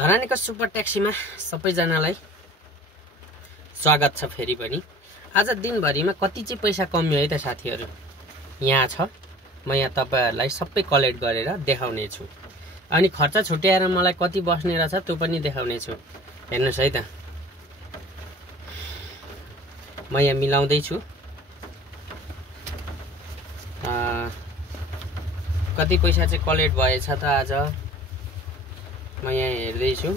धरानीको super ट्याक्सीमा सबैजनालाई स्वागत छ। फेरि पनि आज दिनभरिमा कति चाहिँ पैसा कम्यो है त साथीहरु, यहाँ छ। म यहाँ तपाईहरुलाई सबै कलेक्ट गरेर देखाउने छु अनि खर्च छुट्याएर मलाई कति बस्ने रहेछ त्यो पनि देखाउने छु। हेर्नुस् है त, म यहाँ मिलाउँदै छु कति पैसा चाहिँ कलेक्ट भएछ त आज। म यहाँ हेर्दै छु,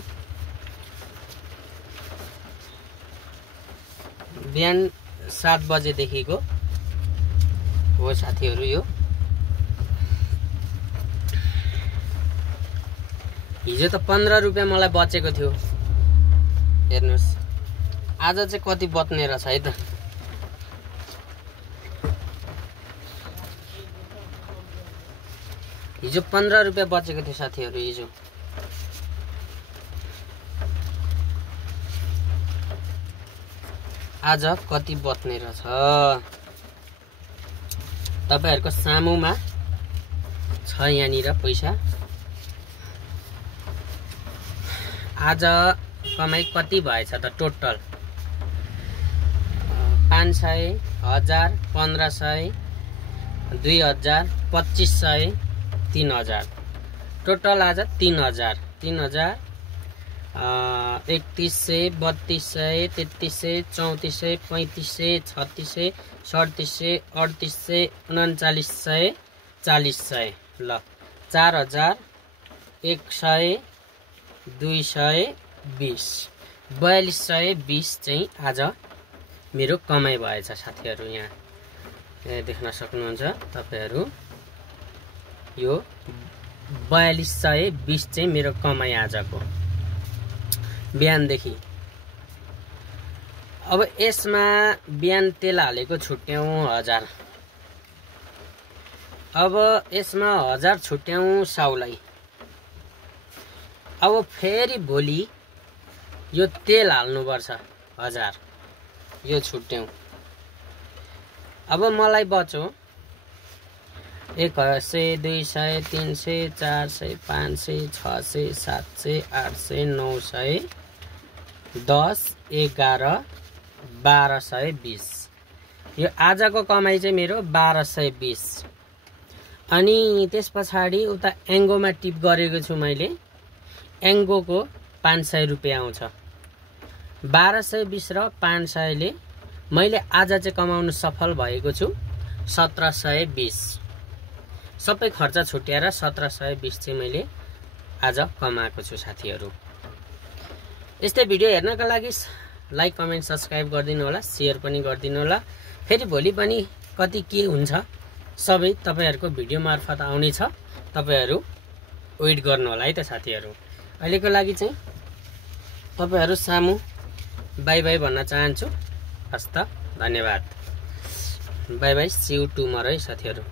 बिहान 7 बजेदेखिको हो साथीहरु। यो हिजो त 15 रुपैयाँ मलाई बचेको थियो। हेर्नुस् आज चाहिँ कति बच्ने रहेछ है त। हिजो 15 रुपैयाँ बचेको थियो साथीहरु। हिजो आज कति बच्ने रहेछ तपाईहरुको सामुमा छ यहाँनिर पैसा। आज कमाई कति भएछ त टोटल 500, 1000, 1500, 2000, 2500, 3000। टोटल आज 3000, 3100, 3200, 3300, 3400, 3500, 3600, 3700, 3800, 3900, 4000। ल 4000, 100, 220, 4220 चाहिँ आज मेरो कमाई भएछ साथीहरु। यहाँ देख्न सक्नुहुन्छ तपाईहरु, यो 4220 चाहिँ मेरो कमाई आजको बिहानदेखि। अब यसमा बिहान तेल हालेको छुट्याउँ 1000। अब यसमा 1000 छुट्याउँ साउलाई। अब फेरि भोलि यो तेल हाल्नुपर्छ 1000, यो छुट्याउँ। अब मलाई बच्यो 100, 200, 300, 400, 500, 600, 700, 800, 900, 10, 11, 1220। यो आजको कमाई चाहिँ मेरो 1220। अनि त्यस पछाडि उता एङ्गोमा टिप गरेको छु मैले। एङ्गोको 500 रुपैयाँ आउँछ। 1220 र 500 ले मैले आज चाहिँ कमाउन सफल भएको छु 1720। सबै खर्च छुट्याएर 1720 चाहिँ मैले आज कमाएको छु साथीहरु। यस्तै भिडियो हेर्नका लागि लाइक, कमेन्ट, सब्स्क्राइब गरिदिनु होला, शेयर पनि गरिदिनु होला। फेरि भोलि पनि कति के हुन्छ सबै तपाईहरुको भिडियो मार्फत आउने छ। तपाईहरु वेट गर्नु होला है त साथीहरु। अहिलेको लागि चाहिँ तपाईहरु सामु बाइ बाइ भन्न चाहन्छु। हस्त, धन्यवाद। Bye bye, see you tomorrow है साथीहरु।